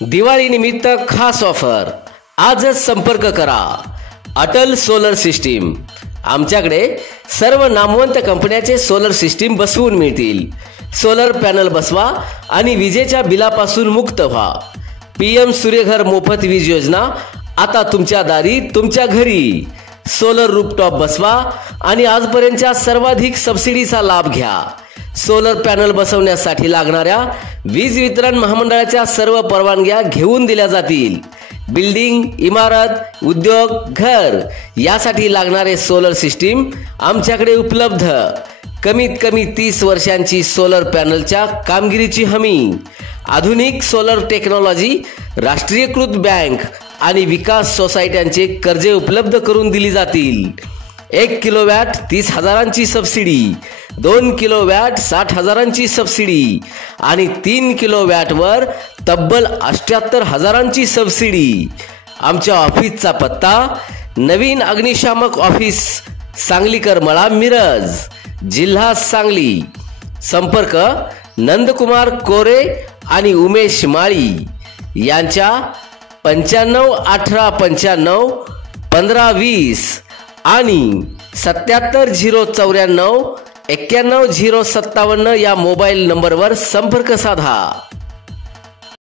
दिवाळी निमित्त खास ऑफर। आजच संपर्क करा अटल सोलर सिस्टीम। आमच्याकडे सर्व नामवंत कंपन्याचे सोलर सिस्टीम बसवून मिळतील। सोलर पॅनल बसवा आणि विजेच्या बिलापासून मुक्त व्हा। PM सूर्यघर मोफत वीज योजना आता तुमच्या दारी, तुमच्या घरी। सोलर रूफटॉप बसवा आणि आजपर्यंतच्या सर्वाधिक सबसिडीचा लाभ घ्या। सोलर पॅनल बसवण्यासाठी लागणाऱ्या वीज वितरण महामंडळाच्या सर्व परवानग्या घेऊन दिल्या जातील। बिल्डिंग, इमारत, उद्योग, घर यासाठी लागणारे सोलर सिस्टीम आमच्याकडे उपलब्ध। कमीत कमी 30 वर्षांची सोलर पॅनलच्या कामगिरीची हमी। आधुनिक सोलर टेक्नॉलॉजी, राष्ट्रीयकृत बँक आणि विकास सोसायट्यांचे कर्जे उपलब्ध करून दिली जातील। 1 किलोवॅट 30,000ची सबसिडी, 2 किलोवॅट 60,000ची सबसिडी आणि 3 किलोवॅटवर तब्बल 78,000ची सबसिडी। आमच्या ऑफिसचा पत्ता नवीन अग्निशामक ऑफिस, सांगलीकर मळा, मिरज, जिल्हा सांगली। संपर्क नंदकुमार कोरे आणि उमेश माळी यांच्या 95 18 95 15 20 आणि 77 094 91 057 या मोबाईल नंबरवर संपर्क साधा।